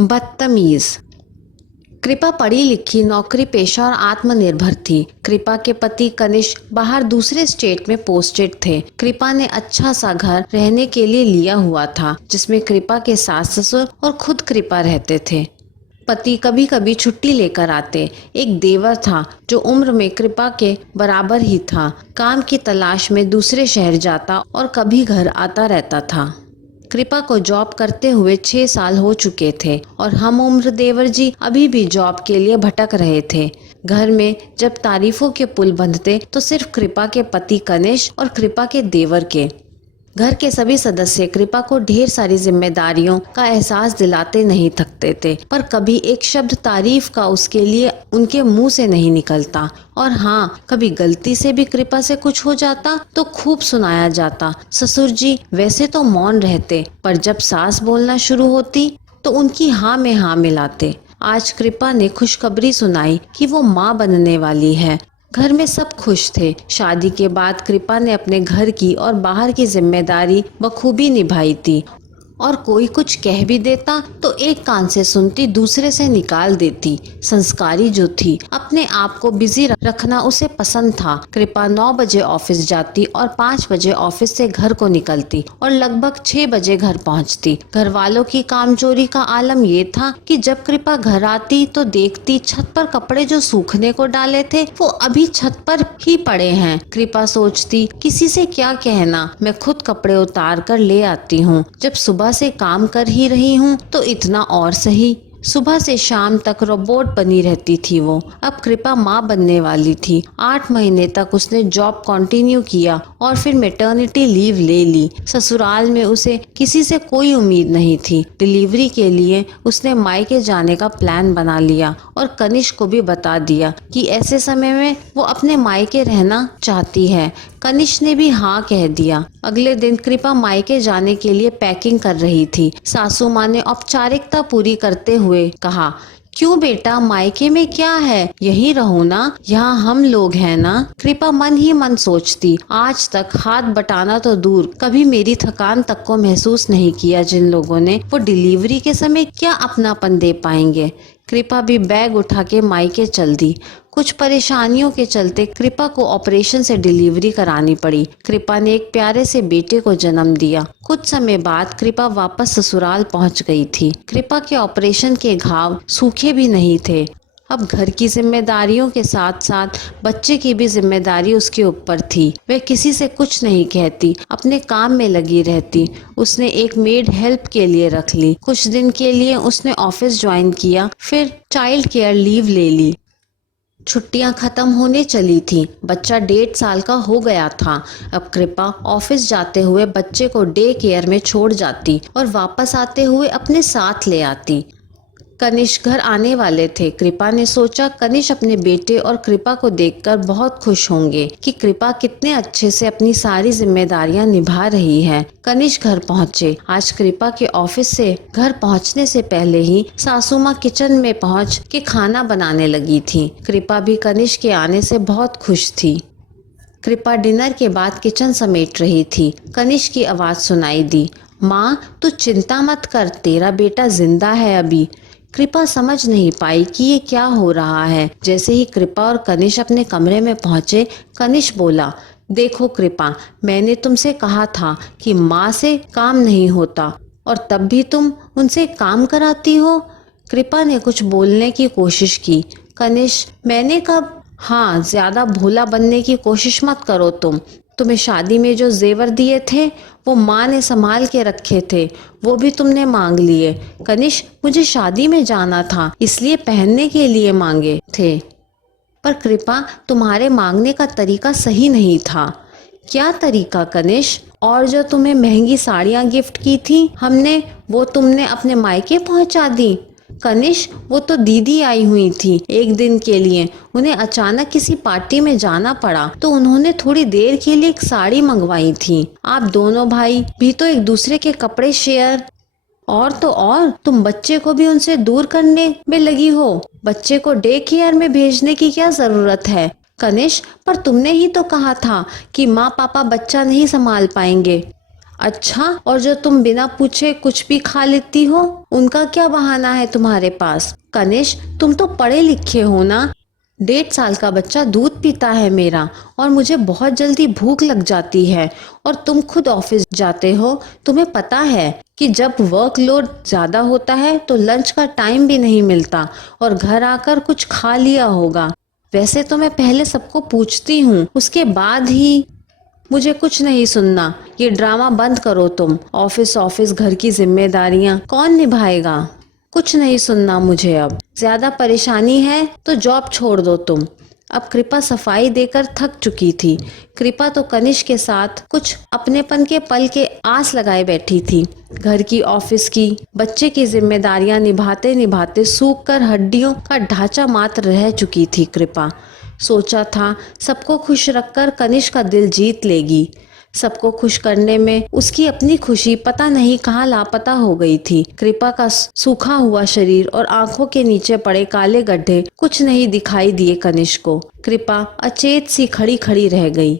बदतमीज। कृपा पढ़ी लिखी, नौकरी पेशा और आत्मनिर्भर थी। कृपा के पति कनिष्क बाहर दूसरे स्टेट में पोस्टेड थे। कृपा ने अच्छा सा घर रहने के लिए लिया हुआ था, जिसमें कृपा के सास ससुर और खुद कृपा रहते थे। पति कभी कभी छुट्टी लेकर आते। एक देवर था जो उम्र में कृपा के बराबर ही था। काम की तलाश में दूसरे शहर जाता और कभी घर आता रहता था। कृपा को जॉब करते हुए 6 साल हो चुके थे और हम उम्र देवर जी अभी भी जॉब के लिए भटक रहे थे। घर में जब तारीफों के पुल बंधते तो सिर्फ कृपा के पति कनिष्क और कृपा के देवर के। घर के सभी सदस्य कृपा को ढेर सारी जिम्मेदारियों का एहसास दिलाते नहीं थकते थे, पर कभी एक शब्द तारीफ का उसके लिए उनके मुंह से नहीं निकलता। और हाँ, कभी गलती से भी कृपा से कुछ हो जाता तो खूब सुनाया जाता। ससुर जी वैसे तो मौन रहते, पर जब सास बोलना शुरू होती तो उनकी हाँ में हाँ मिलाते। आज कृपा ने खुशखबरी सुनाई कि वो माँ बनने वाली है। घर में सब खुश थे। शादी के बाद कृपा ने अपने घर की और बाहर की जिम्मेदारी बखूबी निभाई थी, और कोई कुछ कह भी देता तो एक कान से सुनती दूसरे से निकाल देती। संस्कारी जो थी, अपने आप को बिजी रखना उसे पसंद था। कृपा 9 बजे ऑफिस जाती और 5 बजे ऑफिस से घर को निकलती और लगभग 6 बजे घर पहुंचती। घर वालों की कामचोरी का आलम ये था कि जब कृपा घर आती तो देखती छत पर कपड़े जो सूखने को डाले थे वो अभी छत पर ही पड़े हैं। कृपा सोचती किसी से क्या कहना, मैं खुद कपड़े उतार कर ले आती हूँ। जब सुबह से काम कर ही रही हूँ तो इतना और सही। सुबह से शाम तक रोबोट बनी रहती थी वो। अब कृपा माँ बनने वाली थी। 8 महीने तक उसने जॉब कंटिन्यू किया और फिर मैटरनिटी लीव ले ली। ससुराल में उसे किसी से कोई उम्मीद नहीं थी। डिलीवरी के लिए उसने मायके जाने का प्लान बना लिया और कनिष्क को भी बता दिया कि ऐसे समय में वो अपने मायके रहना चाहती है। कनिष्क ने भी हाँ कह दिया। अगले दिन कृपा मायके जाने के लिए पैकिंग कर रही थी। सासू माँ ने औपचारिकता पूरी करते हुए कहा, क्यों बेटा, मायके में क्या है, यही रहो ना, यहाँ हम लोग हैं ना। कृपा मन ही मन सोचती, आज तक हाथ बटाना तो दूर, कभी मेरी थकान तक को महसूस नहीं किया जिन लोगों ने, वो डिलीवरी के समय क्या अपनापन दे पाएंगे। कृपा भी बैग उठा के मायके चल दी। कुछ परेशानियों के चलते कृपा को ऑपरेशन से डिलीवरी करानी पड़ी। कृपा ने एक प्यारे से बेटे को जन्म दिया। कुछ समय बाद कृपा वापस ससुराल पहुंच गई थी। कृपा के ऑपरेशन के घाव सूखे भी नहीं थे। अब घर की जिम्मेदारियों के साथ साथ बच्चे की भी जिम्मेदारी उसके ऊपर थी। वह किसी से कुछ नहीं कहती, अपने काम में लगी रहती। उसने एक मेड हेल्प के लिए रख ली। कुछ दिन के लिए उसने ऑफिस ज्वाइन किया, फिर चाइल्ड केयर लीव ले ली। छुट्टियां खत्म होने चली थी। बच्चा 1.5 साल का हो गया था। अब कृपा ऑफिस जाते हुए बच्चे को डे केयर में छोड़ जाती और वापस आते हुए अपने साथ ले आती। कनिष्क घर आने वाले थे। कृपा ने सोचा कनिष्क अपने बेटे और कृपा को देखकर बहुत खुश होंगे कि कृपा कितने अच्छे से अपनी सारी जिम्मेदारियां निभा रही है। कनिष्क घर पहुंचे। आज कृपा के ऑफिस से घर पहुंचने से पहले ही सासू माँ किचन में पहुंच के खाना बनाने लगी थी। कृपा भी कनिष्क के आने से बहुत खुश थी। कृपा डिनर के बाद किचन समेट रही थी। कनिष्क की आवाज सुनाई दी, माँ तू चिंता मत कर, तेरा बेटा जिंदा है अभी। कृपा समझ नहीं पाई कि ये क्या हो रहा है। जैसे ही कृपा और कनिष्क अपने कमरे में पहुंचे, कनिष्क बोला, देखो कृपा, मैंने तुमसे कहा था कि माँ से काम नहीं होता और तब भी तुम उनसे काम कराती हो। कृपा ने कुछ बोलने की कोशिश की। कनिष्क, मैंने कब, हाँ, ज्यादा भोला बनने की कोशिश मत करो तुम्हें शादी में जो जेवर दिए थे वो माँ ने संभाल के रखे थे, वो भी तुमने मांग लिए। कनिष्क, मुझे शादी में जाना था इसलिए पहनने के लिए मांगे थे। पर कृपा, तुम्हारे मांगने का तरीका सही नहीं था। क्या तरीका कनिष्क? और जो तुम्हें महंगी साड़ियाँ गिफ्ट की थी हमने, वो तुमने अपने मायके पहुँचा दी। कनिष्क, वो तो दीदी आई हुई थी एक दिन के लिए। उन्हें अचानक किसी पार्टी में जाना पड़ा तो उन्होंने थोड़ी देर के लिए एक साड़ी मंगवाई थी। आप दोनों भाई भी तो एक दूसरे के कपड़े शेयर, और तो और तुम बच्चे को भी उनसे दूर करने में लगी हो। बच्चे को डे केयर में भेजने की क्या जरूरत है? कनिष्क, पर तुमने ही तो कहा था कि माँ पापा बच्चा नहीं संभाल पाएंगे। अच्छा, और जो तुम बिना पूछे कुछ भी खा लेती हो, उनका क्या बहाना है तुम्हारे पास? कनिष, तुम तो पढ़े लिखे हो ना। 1.5 साल का बच्चा दूध पीता है मेरा, और मुझे बहुत जल्दी भूख लग जाती है। और तुम खुद ऑफिस जाते हो, तुम्हें पता है कि जब वर्कलोड ज्यादा होता है तो लंच का टाइम भी नहीं मिलता, और घर आकर कुछ खा लिया होगा। वैसे तो मैं पहले सबको पूछती हूँ, उसके बाद ही। मुझे कुछ नहीं सुनना, ये ड्रामा बंद करो तुम। ऑफिस ऑफिस, घर की जिम्मेदारियां कौन निभाएगा? कुछ नहीं सुनना मुझे अब। ज्यादा परेशानी है तो जॉब छोड़ दो तुम। अब कृपा सफाई देकर थक चुकी थी। कृपा तो कनिष्क के साथ कुछ अपनेपन के पल के आस लगाए बैठी थी। घर की, ऑफिस की, बच्चे की जिम्मेदारियां निभाते निभाते सूख कर हड्डियों का ढांचा मात्र रह चुकी थी कृपा। सोचा था सबको खुश रखकर कनिष्क का दिल जीत लेगी। सबको खुश करने में उसकी अपनी खुशी पता नहीं कहाँ लापता हो गई थी। कृपा का सूखा हुआ शरीर और आंखों के नीचे पड़े काले गड्ढे कुछ नहीं दिखाई दिए कनिष्क को। कृपा अचेत सी खड़ी खड़ी रह गई।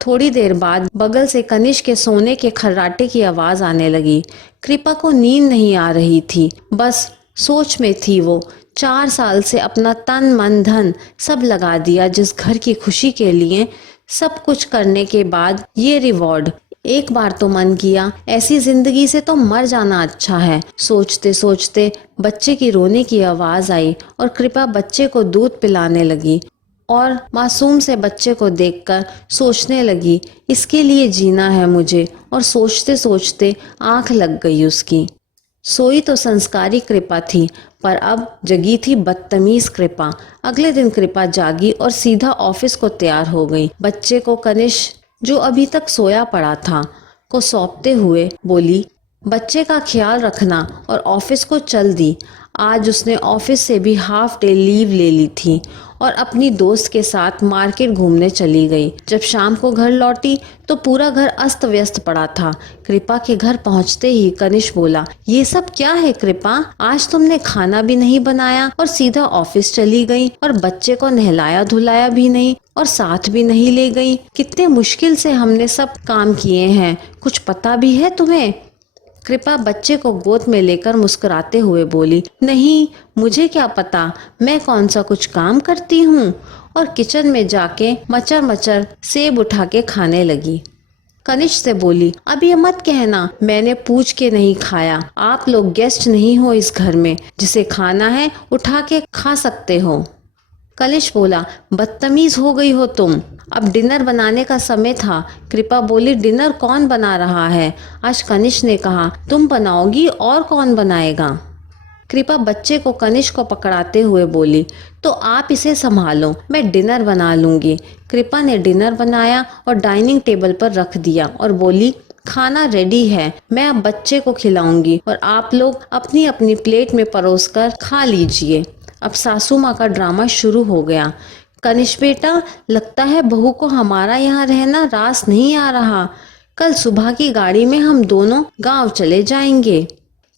थोड़ी देर बाद बगल से कनिष्क के सोने के खर्राटे की आवाज आने लगी। कृपा को नींद नहीं आ रही थी, बस सोच में थी वो। 4 साल से अपना तन मन धन सब लगा दिया जिस घर की खुशी के लिए। सब कुछ करने के बाद ये रिवॉर्ड। एक बार तो मन किया ऐसी जिंदगी से तो मर जाना अच्छा है। सोचते सोचते बच्चे की रोने की आवाज आई और कृपा बच्चे को दूध पिलाने लगी और मासूम से बच्चे को देखकर सोचने लगी, इसके लिए जीना है मुझे। और सोचते सोचते आंख लग गई उसकी। सोई तो संस्कारी कृपा थी, पर अब जगी थी बदतमीज कृपा। अगले दिन कृपा जागी और सीधा ऑफिस को तैयार हो गई। बच्चे को कनिष्क, जो अभी तक सोया पड़ा था, को सौंपते हुए बोली, बच्चे का ख्याल रखना, और ऑफिस को चल दी। आज उसने ऑफिस से भी हाफ डे लीव ले ली थी और अपनी दोस्त के साथ मार्केट घूमने चली गई। जब शाम को घर लौटी तो पूरा घर अस्त व्यस्त पड़ा था। कृपा के घर पहुंचते ही कनिष्क बोला, ये सब क्या है कृपा? आज तुमने खाना भी नहीं बनाया और सीधा ऑफिस चली गई, और बच्चे को नहलाया धुलाया भी नहीं और साथ भी नहीं ले गई। कितने मुश्किल से हमने सब काम किए हैं, कुछ पता भी है तुम्हें? कृपा बच्चे को गोद में लेकर मुस्कुराते हुए बोली, नहीं, मुझे क्या पता, मैं कौन सा कुछ काम करती हूँ। और किचन में जाके मचर मचर सेब उठा के खाने लगी। कनिष्क से बोली, अब ये मत कहना मैंने पूछ के नहीं खाया। आप लोग गेस्ट नहीं हो इस घर में, जिसे खाना है उठा के खा सकते हो। कनिष्क बोला, बदतमीज हो गई हो तुम। अब डिनर बनाने का समय था। कृपा बोली, डिनर कौन बना रहा है? आज कनिष्क ने कहा, तुम बनाओगी, और कौन बनाएगा? कृपा बच्चे को कनिष्क को पकड़ाते हुए बोली, तो आप इसे संभालो, मैं डिनर बना लूंगी। कृपा ने डिनर बनाया और डाइनिंग टेबल पर रख दिया और बोली, खाना रेडी है, मैं अब बच्चे को खिलाऊंगी और आप लोग अपनी अपनी प्लेट में परोस कर खा लीजिए। अब सासू माँ का ड्रामा शुरू हो गया। कनिष्क बेटा, लगता है बहू को हमारा यहाँ रहना रास नहीं आ रहा। कल सुबह की गाड़ी में हम दोनों गांव चले जाएंगे।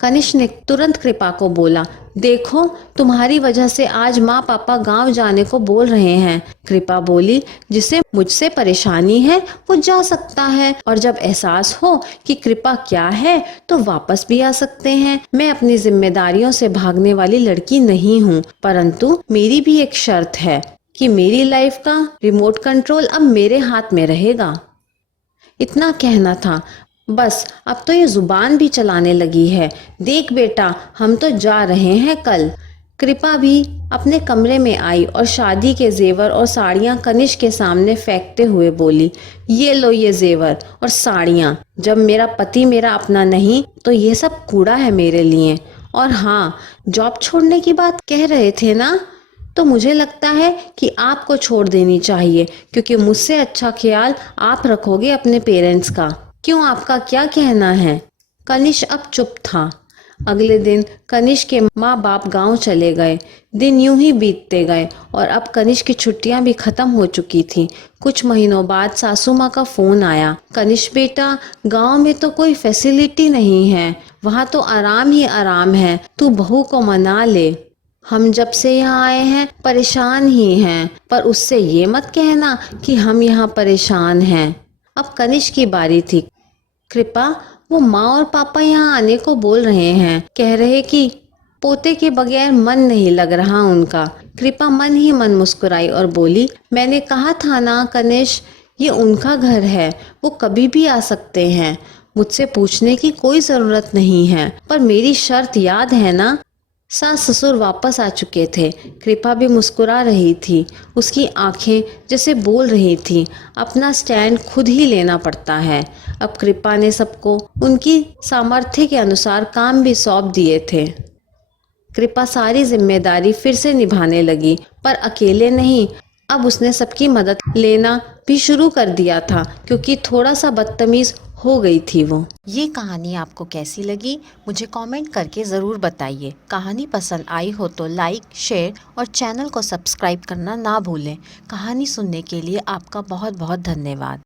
कनिष्क ने तुरंत कृपा को बोला, देखो तुम्हारी वजह से आज माँ पापा गांव जाने को बोल रहे हैं। कृपा बोली, जिसे मुझसे परेशानी है वो जा सकता है, और जब एहसास हो कि कृपा क्या है तो वापस भी आ सकते हैं। मैं अपनी जिम्मेदारियों से भागने वाली लड़की नहीं हूँ, परंतु मेरी भी एक शर्त है कि मेरी लाइफ का रिमोट कंट्रोल अब मेरे हाथ में रहेगा। इतना कहना था, बस अब तो ये जुबान भी चलाने लगी है। देख बेटा, हम तो जा रहे हैं कल। कृपा भी अपने कमरे में आई और शादी के जेवर और साड़ियाँ कनिष्क के सामने फेंकते हुए बोली, ये लो ये जेवर और साड़ियाँ। जब मेरा पति मेरा अपना नहीं तो ये सब कूड़ा है मेरे लिए। और हाँ, जॉब छोड़ने की बात कह रहे थे ना, तो मुझे लगता है कि आपको छोड़ देनी चाहिए, क्योंकि मुझसे अच्छा ख्याल आप रखोगे अपने पेरेंट्स का। क्यों, आपका क्या कहना है? कनिष्क अब चुप था। अगले दिन कनिष्क के माँ बाप गांव चले गए। दिन यूं ही बीतते गए और अब कनिष्क की छुट्टियां भी खत्म हो चुकी थीं। कुछ महीनों बाद सासू माँ का फोन आया, कनिष्क बेटा, गांव में तो कोई फैसिलिटी नहीं है, वहाँ तो आराम ही आराम है, तू बहू को मना ले। हम जब से यहाँ आए हैं परेशान ही हैं, पर उससे ये मत कहना कि हम यहाँ परेशान हैं। अब कनिष्क की बारी थी। कृपा, वो माँ और पापा यहाँ आने को बोल रहे हैं, कह रहे कि पोते के बगैर मन नहीं लग रहा उनका। कृपा मन ही मन मुस्कुराई और बोली, मैंने कहा था ना कनिष, ये उनका घर है, वो कभी भी आ सकते हैं, मुझसे पूछने की कोई जरूरत नहीं है, पर मेरी शर्त याद है ना। सास ससुर वापस आ चुके थे। कृपा भी मुस्कुरा रही थी, उसकी आंखें जैसे बोल रही थी, अपना स्टैंड खुद ही लेना पड़ता है। अब कृपा ने सबको उनकी सामर्थ्य के अनुसार काम भी सौंप दिए थे। कृपा सारी जिम्मेदारी फिर से निभाने लगी, पर अकेले नहीं, अब उसने सबकी मदद लेना भी शुरू कर दिया था, क्योंकि थोड़ा सा बदतमीज हो गई थी वो। ये कहानी आपको कैसी लगी मुझे कमेंट करके ज़रूर बताइए। कहानी पसंद आई हो तो लाइक, शेयर और चैनल को सब्सक्राइब करना ना भूलें। कहानी सुनने के लिए आपका बहुत बहुत धन्यवाद।